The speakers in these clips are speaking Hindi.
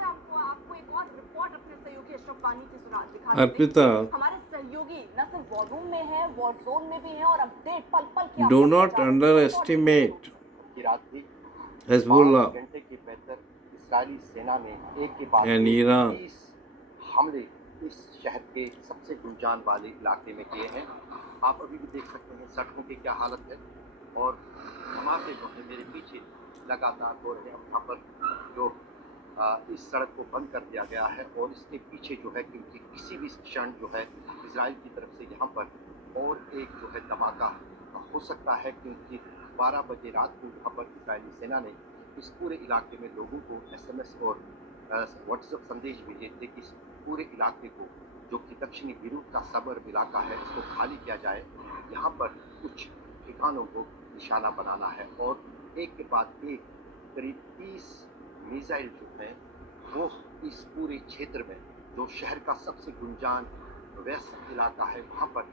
से आपको आपको एक और रिपोर्ट अपने सहयोगी अशरफ वानी की दिखा देते अर्पिता, हैं। हमारे सहयोगी न सिर्फ वॉर रूम में है, वॉर जोन में भी है और अपडेट पल पल की do आपको not पहुंचा रहे हैं। underestimate की रात थी Hezbollah 5 घंटे के भीतर इस्राएली सेना ने एक के बाद and एक Iran. 30 हमले इस शहर के सबसे गुंजान वाले इलाके में किए हैं। आप अभी भी देख सकते हैं सड़कों की क्या हालत है और धमाके जो है मेरे पीछे लगातार हो रहे हैं। यहाँ पर जो इस सड़क को बंद कर दिया गया है और इसके पीछे जो है क्योंकि किसी भी क्षण जो है इजराइल की तरफ से यहाँ पर और एक जो है धमाका हो सकता है, क्योंकि 12 बजे रात को यहाँ पर इजरायली सेना ने इस पूरे इलाके में लोगों को SMS और व्हाट्सएप संदेश भेजे थे कि इस पूरे इलाके को जो कि दक्षिणी बीरूत का सबर्ब इलाका है इसको खाली किया जाए। यहाँ पर कुछ ठिकानों को निशाना बनाना है और एक के बाद एक करीब 30 मिसाइल जो है वो इस पूरे क्षेत्र में जो शहर का सबसे गुंजान व्यस्त इलाका है वहाँ पर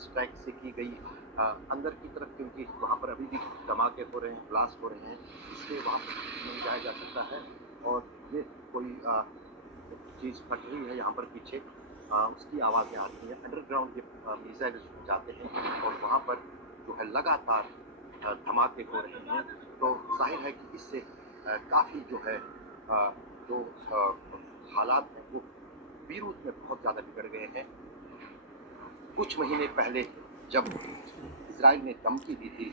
स्ट्राइक से की गई। अंदर की तरफ क्योंकि वहाँ पर अभी भी धमाके हो रहे हैं, ब्लास्ट हो रहे हैं, इसलिए वहाँ पर नहीं जाया जा सकता है। और ये कोई चीज़ फट रही है यहाँ पर पीछे, उसकी आवाज़ें आती हैं। अंडरग्राउंड ये मिसाइल जाते हैं और वहाँ पर जो है लगातार धमाके हो रहे हैं। तो जाहिर है कि इससे काफ़ी जो है जो हालात हैं वो बीरूत में बहुत ज़्यादा बिगड़ गए हैं। कुछ महीने पहले जब इजराइल ने धमकी दी थी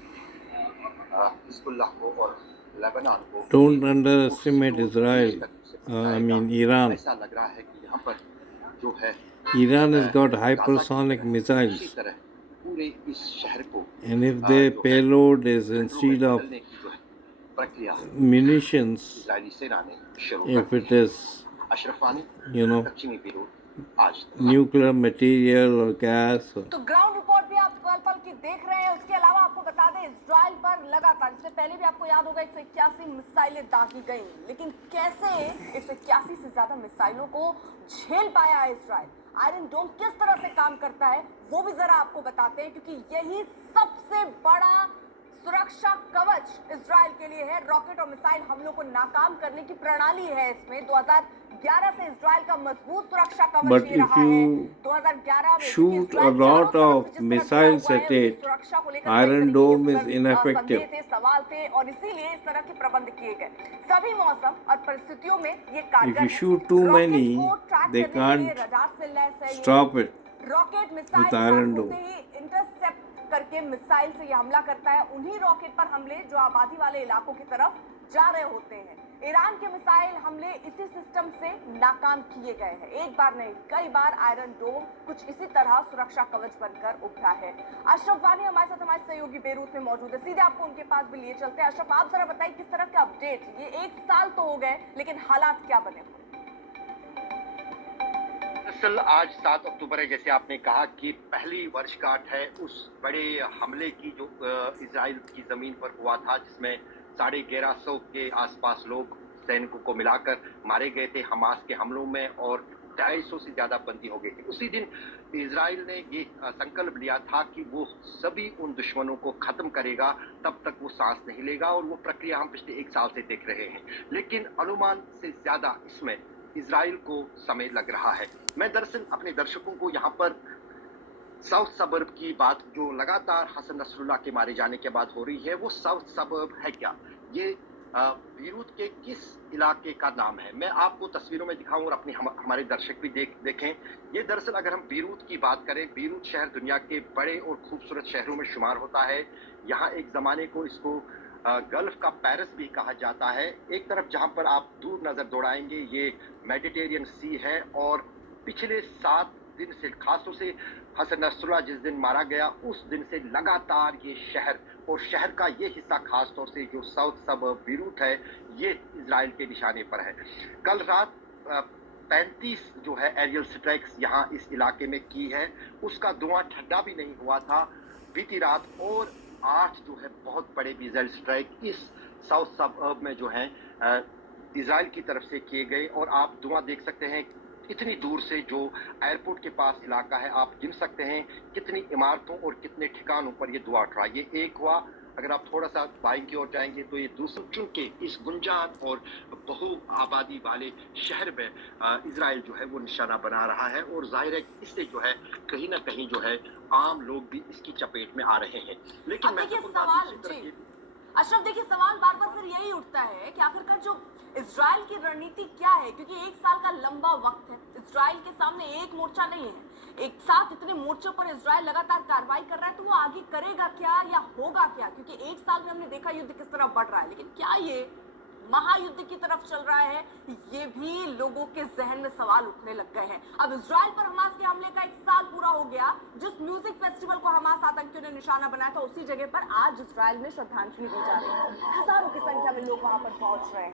हिजबुल्लाह को और लेबनान को, don't underestimate Israel. Iran. ऐसा लग रहा है कि यहाँ पर जो है Iran has got गाजा की hypersonic तरह missiles, इसी तरह पूरे इस शहर को and if their जो है payload is खंडों में instead of बदलने की जो है प्रक्रिया munitions, इजरायली सेना ने शुरू if कर it दी है। is अशरफ वानी, दक्षिणी बीरूत, आज तक। nuclear material or gas. तो ग्राउंड रिपोर्ट भी आप पल पल की देख रहे हैं। उसके अलावा आपको बता दें इजराइल पर लगातार, इससे पहले भी आपको याद होगा 181 मिसाइलें दागी गई, लेकिन कैसे 181 से ज्यादा मिसाइलों को झेल पाया है इजराइल। आयरन डोम किस तरह से काम करता है वो भी जरा आपको बताते हैं, क्योंकि यही सबसे बड़ा सुरक्षा कवच इजराइल के लिए है। रॉकेट और मिसाइल हमलों को नाकाम करने की प्रणाली है इसमें। 2011 से इजराइल का मजबूत सुरक्षा कवच But ये if रहा है। you 2011 में shoot a lot of missiles at it, Iron Dome is ineffective. थे, सवाल थे और इसीलिए इस तरह के प्रबंध किए गए। सभी मौसम और परिस्थितियों में ये कारगर If you shoot too many, they can't stop it rocket with missile Iron Dome. Intercept करके मिसाइल से ये हमला करता है। उन्हीं रॉकेट पर हमले जो आबादी वाले इलाकों की तरफ जा रहे होते हैं। ईरान के मिसाइल हमले इसी सिस्टम से नाकाम किए गए हैं। एक बार नहीं कई बार आयरन डोम कुछ इसी तरह सुरक्षा कवच बनकर उभरा है। अशरफ वानी हमारे साथ हमारे सहयोगी बेरूत में मौजूद है, सीधे आपको उनके पास भी लिए चलते हैं। अशरफ, आप जरा बताइए किस तरह का अपडेट, ये 1 साल तो हो गए लेकिन हालात क्या बने हुए? दरअसल आज 7 अक्टूबर है, जैसे आपने कहा कि पहली वर्षगांठ है उस बड़े हमले की जो इजराइल की जमीन पर हुआ था, जिसमें 1150 के आसपास लोग सैनिकों को मिलाकर मारे गए थे हमास के हमलों में और 250 से ज्यादा बंदी हो गई थी। उसी दिन इजराइल ने ये संकल्प लिया था कि वो सभी उन दुश्मनों को खत्म करेगा, तब तक वो सांस नहीं लेगा और वो प्रक्रिया हम पिछले 1 साल से देख रहे हैं। लेकिन अनुमान से ज्यादा इसमें इजराइल को समय लग रहा है। मैं दरअसल अपने दर्शकों को यहाँ पर साउथ सबर्ब की बात जो लगातार हसन नसरुल्लाह के मारे जाने के बाद हो रही है, वो साउथ सबर्ब है क्या, ये बीरूत के किस इलाके का नाम है, मैं आपको तस्वीरों में दिखाऊं और अपने हमारे दर्शक भी देखें। ये दरअसल अगर हम बीरूत की बात करें, बीरूत शहर दुनिया के बड़े और खूबसूरत शहरों में शुमार होता है। यहाँ एक जमाने को इसको गल्फ का पेरिस भी कहा जाता है। एक तरफ जहां पर आप दूर नजर दौड़ाएंगे ये मेडिटेरियन सी है और पिछले 7 दिन से, खासतौर से हसन नसरुल्लाह जिस दिन मारा गया उस दिन से लगातार ये शहर और शहर का ये हिस्सा खासतौर से जो साउथ सबर्ब बीरूत है ये इजराइल के निशाने पर है। कल रात 35 जो है एरियल स्ट्राइक्स यहाँ इस इलाके में की है, उसका धुआं ठंडा भी नहीं हुआ था बीती रात। और 8 जो है बहुत बड़े मिसाइल स्ट्राइक इस साउथ सबर्ब में जो है इजराइल की तरफ से किए गए और आप धुआं देख सकते हैं इतनी दूर से, जो एयरपोर्ट के पास इलाका है, आप गिन सकते हैं कितनी इमारतों और कितने ठिकानों पर ये धुआं उठ रहा है। ये एक हुआ अगर आप थोड़ा सा बाई की ओर जाएंगे तो ये दूसरे चूंकि इस गुंजान और बहु आबादी वाले शहर में इजराइल जो है वो निशाना बना रहा है और जाहिर है इससे जो है कहीं ना कहीं जो है आम लोग भी इसकी चपेट में आ रहे हैं। लेकिन अब देखिए महत्वपूर्ण बात सवाल दूसरी तरफ जी, ये- अशरफ देखिए सवाल बार बार फिर यही उठता है कि आखिरकार जो इजराइल की रणनीति क्या है, क्योंकि एक साल का लंबा वक्त है, इजराइल के सामने एक मोर्चा नहीं है, एक साथ इतने मोर्चों पर इजराइल लगातार कार्रवाई कर रहा है, तो वो आगे करेगा क्या या होगा क्या? क्योंकि एक साल में हमने देखा युद्ध किस तरह बढ़ रहा है, लेकिन क्या ये महायुद्ध की तरफ चल रहा है, ये भी लोगों के जहन में सवाल उठने लग गए हैं। अब इजराइल पर हमास के हमले का 1 साल पूरा हो गया। जिस म्यूजिक फेस्टिवल को हमास आतंकियों ने निशाना बनाया था, उसी जगह पर आज इजराइल में श्रद्धांजलि दी जा रही है। हजारों की संख्या में लोग वहां पर पहुंच रहे हैं।